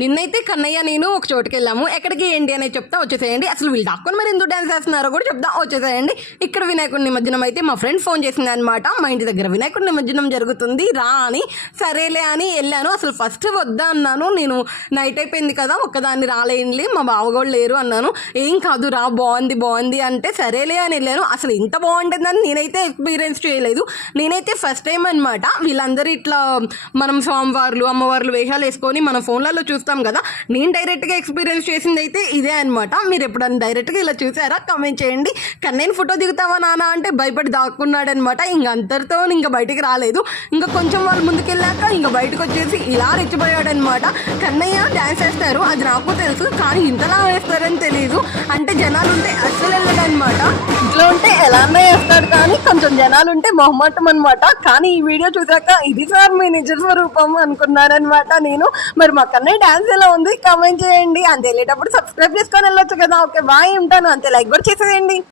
నిన్నైతే కన్నయ్య నేను ఒక చోటుకి వెళ్ళాము. ఎక్కడికి ఏంటి అనేది చెప్తా వచ్చేసేయండి. అసలు వీళ్ళు దాక్కుని మరి ఎందుకు డాన్స్ చేస్తున్నారో కూడా చెప్తా వచ్చేసేయండి. ఇక్కడ వినాయకుడి నిమజ్జనం అయితే మా ఫ్రెండ్ ఫోన్ చేసింది అనమాట. మా ఇంటి దగ్గర వినాయకుడి నిమజ్జనం జరుగుతుంది రా అని. సరేలే అని వెళ్ళాను. అసలు ఫస్ట్ వద్దా అన్నాను. నేను నైట్ అయిపోయింది కదా, ఒక్కదాన్ని రాలేనులే, మా బావగోళ్ళు లేరు అన్నాను. ఏం కాదు రా, బాగుంది అంటే సరేలే అని వెళ్ళాను. అసలు ఇంత బాగుంటుందని నేనైతే ఎక్స్పీరియన్స్ చేయలేదు. నేనైతే ఫస్ట్ టైం అనమాట. వీళ్ళందరూ ఇట్లా మనం స్వామివార్లు అమ్మవార్లు వేషాలు వేసుకొని మన ఫోన్లలో చూస్తాం కదా, నేను డైరెక్ట్గా ఎక్స్పీరియన్స్ చేసింది అయితే ఇదే అనమాట. మీరు ఎప్పుడన్నా డైరెక్ట్గా ఇలా చూసారా? కమెంట్ చేయండి. కన్నయ్యని ఫోటో దిగుతావా నాన్న అంటే భయపడి దాక్కున్నాడనమాట. ఇంక అంతటితో ఇంకా బయటికి రాలేదు. ఇంకా కొంచెం వాళ్ళు ముందుకెళ్ళాక ఇంకా బయటకు వచ్చేసి ఇలా రెచ్చిపోయాడనమాట. కన్నయ్య డ్యాన్స్ వేస్తారు, అది నాకు తెలుసు, కానీ ఇంతలా వేస్తారని తెలియదు. అంటే జనాలు ఉంటే అస్సలు వెళ్ళడనమాట. ఇంట్లో ఉంటే ఎలానే వేస్తాడు, కానీ కొంచెం జనాలు ఉంటే మొహమాటం అనమాట. కానీ ఈ వీడియో చూసాక ఇది సార్ మీ నిజ స్వరూపం అనుకున్నారనమాట నేను. మరి మా కన్నయ్య డాన్స్ ఎలా ఉంది కామెంట్ చేయండి. అంతే వెళ్ళేటప్పుడు సబ్స్క్రైబ్ చేసుకొని వెళ్ళొచ్చు కదా. ఓకే బాయ్, ఉంటాను. అంతే లైక్ కూడా చేసేయండి.